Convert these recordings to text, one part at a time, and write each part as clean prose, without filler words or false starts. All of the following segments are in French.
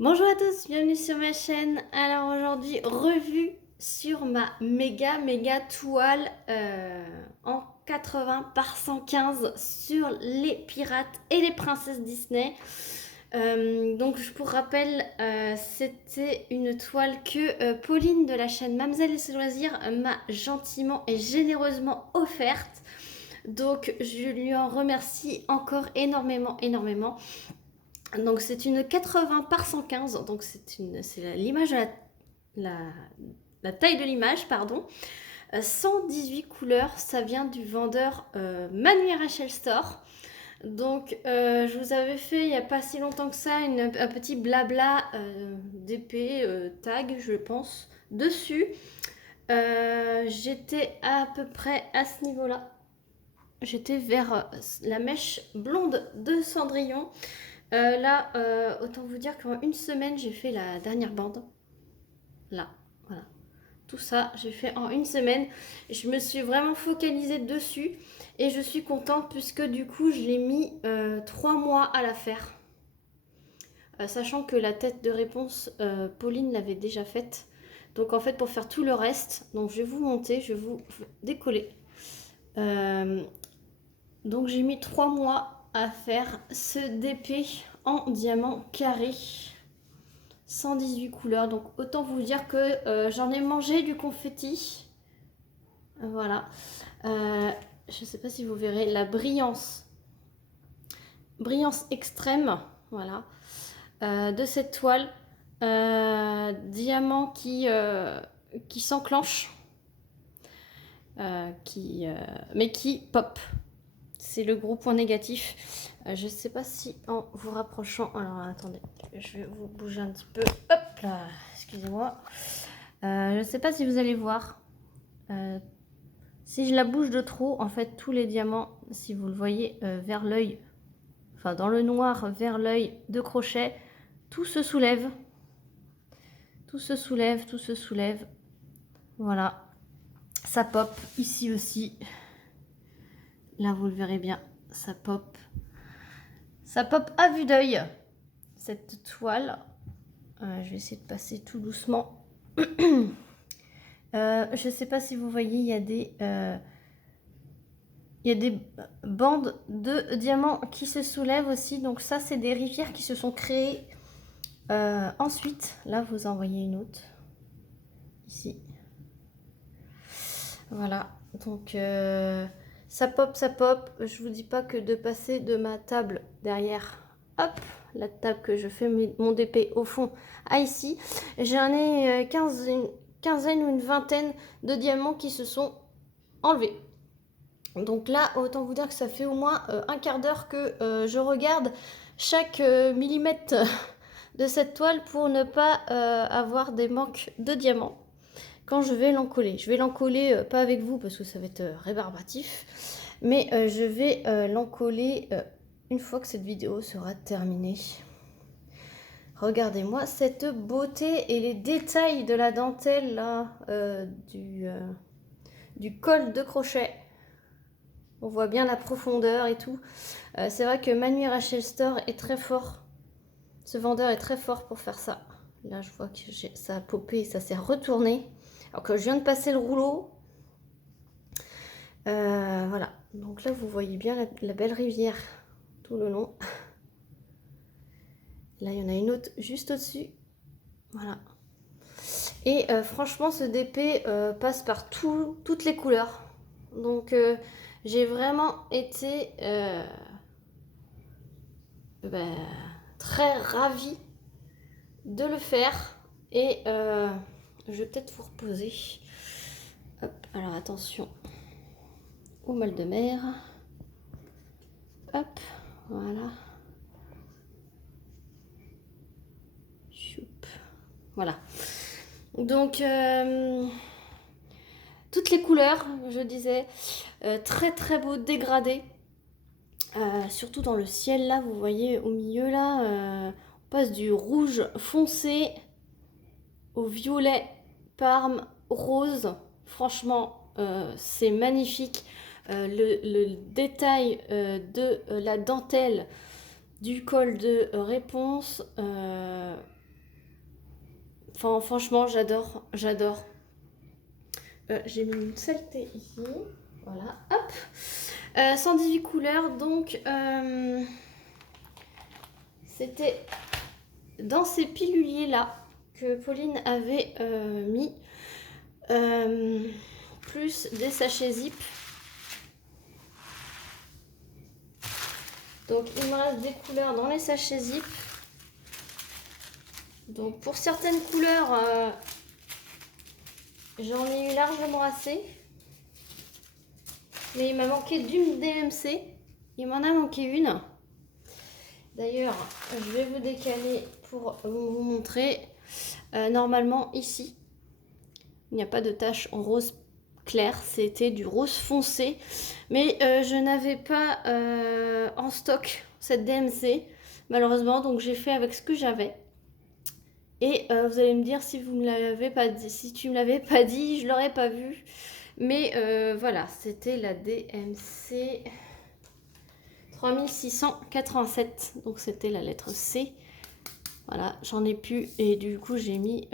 Bonjour à tous, bienvenue sur ma chaîne. Alors aujourd'hui, revue sur ma méga toile en 80 par 115 sur les pirates et les princesses Disney. Donc pour rappel, c'était une toile que Pauline de la chaîne Mamzelle et ses loisirs m'a gentiment et généreusement offerte. Donc je lui en remercie encore énormément. Donc c'est une 80 par 115, donc c'est l'image de la, la taille de l'image, pardon. 118 couleurs, ça vient du vendeur Manu Rachel Store. Donc je vous avais fait il n'y a pas si longtemps que ça un petit blabla d'épée tag, je pense, dessus. J'étais à peu près à ce niveau-là. J'étais vers la mèche blonde de Cendrillon. Là, autant vous dire qu'en une semaine, j'ai fait la dernière bande. Là, voilà. Tout ça, j'ai fait en une semaine. Je me suis vraiment focalisée dessus. Et je suis contente puisque du coup, je l'ai mis 3 mois à la faire. Sachant que la tête de réponse, Pauline l'avait déjà faite. Donc en fait, pour faire tout le reste, donc je vais vous monter, je vais vous décoller. Donc j'ai mis 3 mois à faire ce DP en diamant carré. 118 couleurs, donc autant vous dire que j'en ai mangé du confetti. Voilà. Je ne sais pas si vous verrez la brillance. Brillance extrême, voilà, de cette toile. Diamant qui s'enclenche. Mais qui pop. C'est le gros point négatif. Je ne sais pas si en vous rapprochant... Alors attendez, je vais vous bouger un petit peu. Hop là, excusez-moi. Je ne sais pas si vous allez voir. Si je la bouge de trop, en fait, tous les diamants, si vous le voyez vers l'œil, enfin dans le noir vers l'œil de crochet, tout se soulève. Tout se soulève, tout se soulève. Voilà. Ça pop ici aussi. Là, vous le verrez bien, ça pop. Ça pop à vue d'œil, cette toile. Je vais essayer de passer tout doucement. Je ne sais pas si vous voyez, il y a des bandes de diamants qui se soulèvent aussi. Donc ça, c'est des rivières qui se sont créées. Ensuite, là, vous en voyez une autre. Ici. Voilà. Donc, ça pop, ça pop. Je vous dis pas que de passer de ma table derrière, hop, la table que je fais mon DP au fond, à ici. J'en ai une quinzaine ou une vingtaine de diamants qui se sont enlevés. Donc là, autant vous dire que ça fait au moins un quart d'heure que je regarde chaque millimètre de cette toile pour ne pas avoir des manques de diamants quand je vais l'encoller. Je vais l'encoller pas avec vous parce que ça va être rébarbatif, mais je vais l'encoller une fois que cette vidéo sera terminée. Regardez-moi cette beauté et les détails de la dentelle là, du col de crochet. On voit bien la profondeur et tout. C'est vrai que Manu Rachel Store est très fort. Ce vendeur est très fort pour faire ça. Là, je vois que ça a popé et ça s'est retourné. Alors que je viens de passer le rouleau. Voilà. Donc là, vous voyez bien la belle rivière tout le long. Là, il y en a une autre juste au-dessus. Voilà. Et franchement, ce DP passe par toutes les couleurs. Donc, j'ai vraiment été ben, très ravie de le faire. Et je vais peut-être vous reposer. Hop, alors attention au mal de mer. Hop, voilà. Choup. Voilà. Donc, toutes les couleurs, je disais, très beau dégradé. Surtout dans le ciel, là, vous voyez au milieu, là, on passe du rouge foncé au violet, parme, rose. Franchement, c'est magnifique. Le détail de la dentelle du col de réponse, Enfin, franchement, j'adore, j'adore. J'ai mis une saleté ici. Voilà, hop. 118 couleurs, donc c'était dans ces piluliers là que Pauline avait mis, plus des sachets zip. Donc il me reste des couleurs dans les sachets zip. Donc pour certaines couleurs, j'en ai eu largement assez. Mais il m'a manqué d'une DMC. Il m'en a manqué une. D'ailleurs, je vais vous décaler pour vous montrer. Normalement, ici, il n'y a pas de tache en rose clair. C'était du rose foncé. Mais je n'avais pas en stock cette DMC, malheureusement. Donc, j'ai fait avec ce que j'avais. Et vous allez me dire si vous me l'avez pas dit, si tu me l'avais pas dit, je l'aurais pas vu. Mais voilà, c'était la DMC 3687, donc c'était la lettre C. Voilà, j'en ai plus et du coup j'ai mis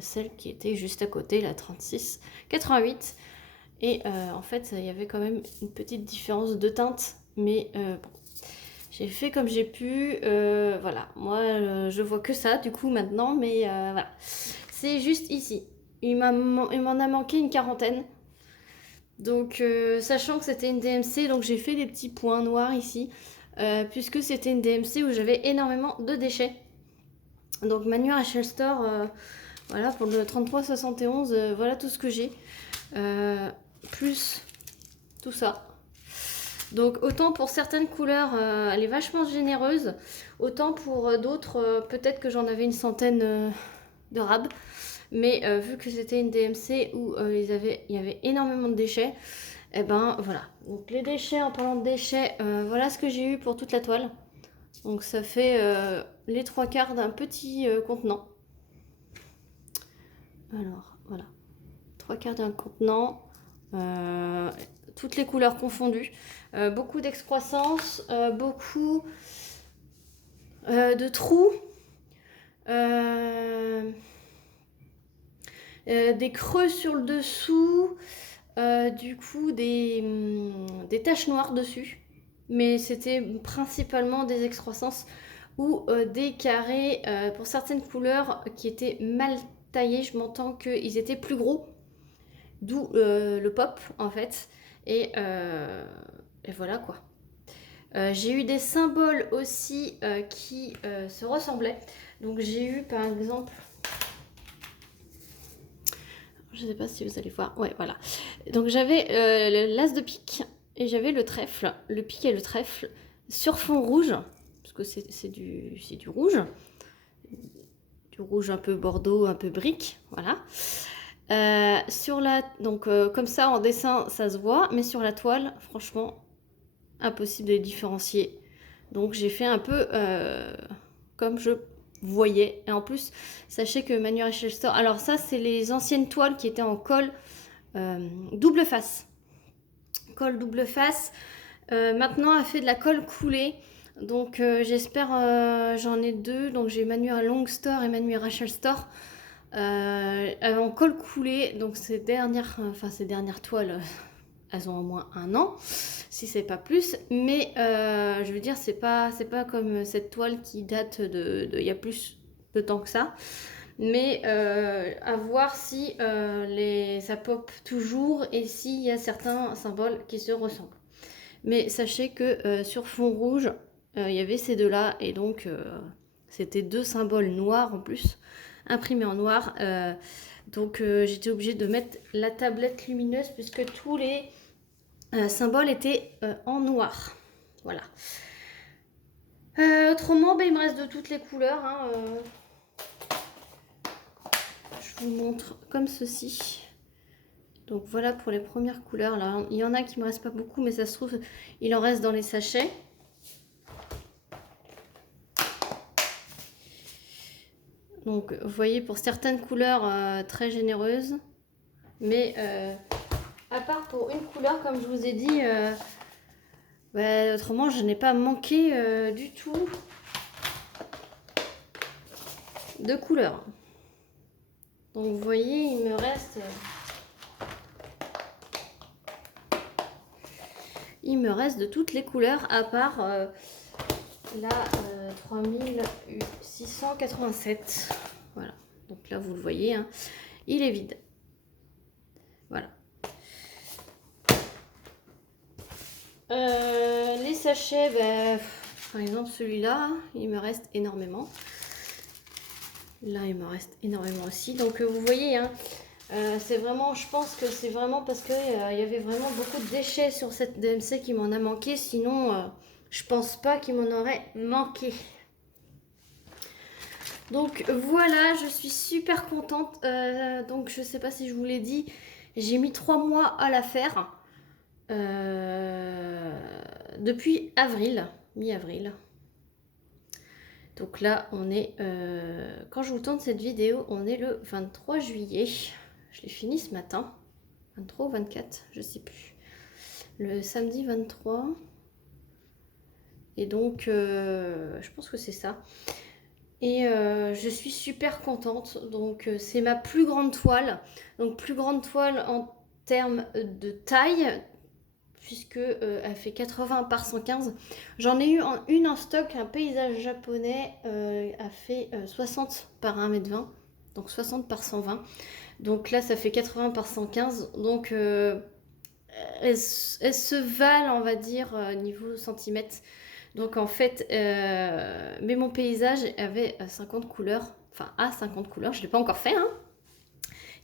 celle qui était juste à côté, la 3688. Et en fait, il y avait quand même une petite différence de teinte, mais bon, j'ai fait comme j'ai pu. Voilà, moi je vois que ça du coup maintenant, mais voilà, c'est juste ici. Il m'en a manqué une quarantaine. Donc, sachant que c'était une DMC, donc j'ai fait des petits points noirs ici, puisque c'était une DMC où j'avais énormément de déchets. Donc, Manuel Rachel Store, voilà, pour le 3371, voilà tout ce que j'ai. Plus tout ça. Donc, autant pour certaines couleurs, elle est vachement généreuse, autant pour d'autres, peut-être que j'en avais une centaine de rabs. Mais vu que c'était une DMC où il y avait énormément de déchets, et ben voilà. Donc les déchets, en parlant de déchets, voilà ce que j'ai eu pour toute la toile. Donc ça fait les 3/4 d'un petit contenant. Alors voilà, 3/4 d'un contenant, toutes les couleurs confondues, beaucoup d'excroissance, beaucoup de trous. Des creux sur le dessous, du coup des taches noires dessus, mais c'était principalement des excroissances ou des carrés pour certaines couleurs qui étaient mal taillés. Je m'entends qu'ils étaient plus gros, d'où le pop en fait, et voilà quoi. J'ai eu des symboles aussi qui se ressemblaient. Donc j'ai eu par exemple, je ne sais pas si vous allez voir. Ouais, voilà. Donc j'avais l'as de pique et j'avais le trèfle. Le pique et le trèfle sur fond rouge, parce que c'est du rouge. Du rouge un peu bordeaux, un peu brique. Voilà. Donc comme ça en dessin ça se voit, mais sur la toile, franchement, impossible de les différencier. Donc j'ai fait un peu comme je voyais. Et en plus, sachez que Manuel Rachel Store, alors ça c'est les anciennes toiles qui étaient en colle double face. Colle double face. Maintenant elle fait de la colle coulée. Donc j'espère, j'en ai deux. Donc j'ai Manuel Long Store et Manuel Rachel Store. En colle coulée. Donc ces dernières toiles, elles ont au moins 1 an, si c'est pas plus. Mais je veux dire, c'est pas comme cette toile qui date de il y a plus de temps que ça. Mais à voir si ça pop toujours et s'il y a certains symboles qui se ressemblent. Mais sachez que sur fond rouge, il y avait ces deux-là, et donc c'était 2 symboles noirs en plus, imprimés en noir. Donc j'étais obligée de mettre la tablette lumineuse puisque tous les symboles étaient en noir. Voilà. Autrement, il me reste de toutes les couleurs. Hein, je vous montre comme ceci. Donc voilà pour les premières couleurs. Là, il y en a qui me restent pas beaucoup, mais ça se trouve, il en reste dans les sachets. Donc vous voyez, pour certaines couleurs très généreuses, mais à part pour une couleur, comme je vous ai dit, autrement je n'ai pas manqué du tout de couleurs. Donc vous voyez, il me reste de toutes les couleurs à part la 3687. Voilà. Donc là, vous le voyez, hein, il est vide. Voilà. Les sachets, par exemple celui-là, il me reste énormément. Là, il me reste énormément aussi. Donc vous voyez, hein, c'est vraiment, je pense que c'est vraiment parce que il y avait vraiment beaucoup de déchets sur cette DMC qui m'en a manqué. Sinon, je pense pas qu'il m'en aurait manqué. Donc voilà, je suis super contente. Donc je sais pas si je vous l'ai dit, j'ai mis 3 mois à la faire. Depuis avril, mi-avril. Donc là, on est, quand je vous tourne cette vidéo, on est le 23 juillet. Je l'ai fini ce matin. 23 ou 24, je sais plus. Le samedi 23. Et donc, je pense que c'est ça. Et je suis super contente. Donc, c'est ma plus grande toile. Donc, plus grande toile en termes de taille, puisque elle fait 80 par 115. J'en ai eu une en stock, un paysage japonais, a fait 60 par 1m20, donc 60 par 120. Donc là, ça fait 80 par 115. Donc elles se valent, on va dire, niveau centimètres. Donc en fait, mais mon paysage avait 50 couleurs, enfin à 50 couleurs, je ne l'ai pas encore fait, hein.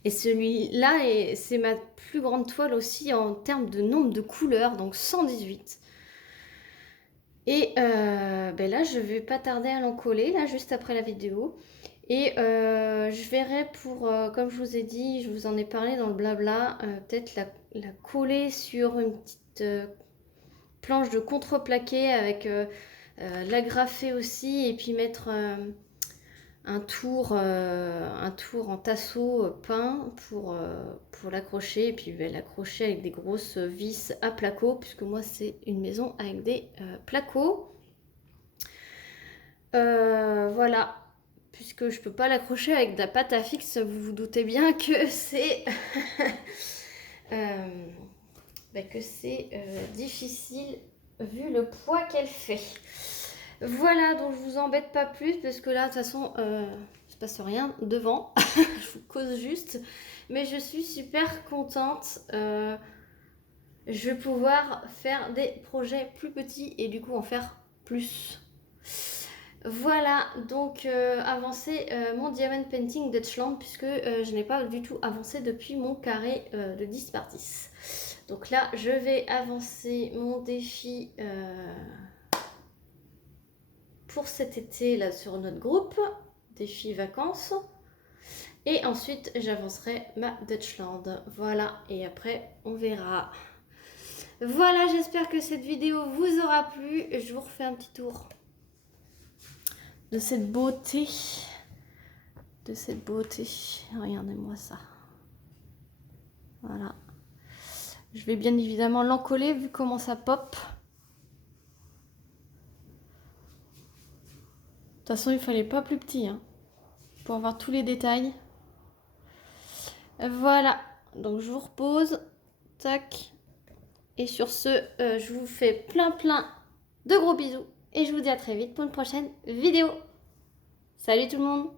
Et celui-là, c'est ma plus grande toile aussi en termes de nombre de couleurs, donc 118. Et là, je vais pas tarder à l'encoller, là, juste après la vidéo. Et je verrai pour, comme je vous ai dit, je vous en ai parlé dans le blabla, peut-être la coller sur une petite planche de contreplaqué avec l'agrafer aussi, et puis mettre un tour en tasseau peint pour l'accrocher, et puis l'accrocher avec des grosses vis à placo, puisque moi c'est une maison avec des placos. Voilà, puisque je peux pas l'accrocher avec de la pâte à fixe, vous vous doutez bien que c'est difficile vu le poids qu'elle fait. Voilà, donc je vous embête pas plus parce que là, de toute façon, il se passe rien devant. Je vous cause juste. Mais je suis super contente. Je vais pouvoir faire des projets plus petits et du coup en faire plus. Voilà, donc avancer mon diamond painting Dutchland, puisque je n'ai pas du tout avancé depuis mon carré de 10 par 10. Donc là, je vais avancer mon défi pour cet été là sur notre groupe, défi vacances. Et ensuite, j'avancerai ma Dutchland. Voilà, et après, on verra. Voilà, j'espère que cette vidéo vous aura plu. Je vous refais un petit tour de cette beauté. Regardez-moi ça. Voilà. Je vais bien évidemment l'encoller vu comment ça pop. De toute façon, il fallait pas plus petit, hein, pour avoir tous les détails. Voilà, donc je vous repose. Tac. Et sur ce, je vous fais plein de gros bisous. Et je vous dis à très vite pour une prochaine vidéo. Salut tout le monde!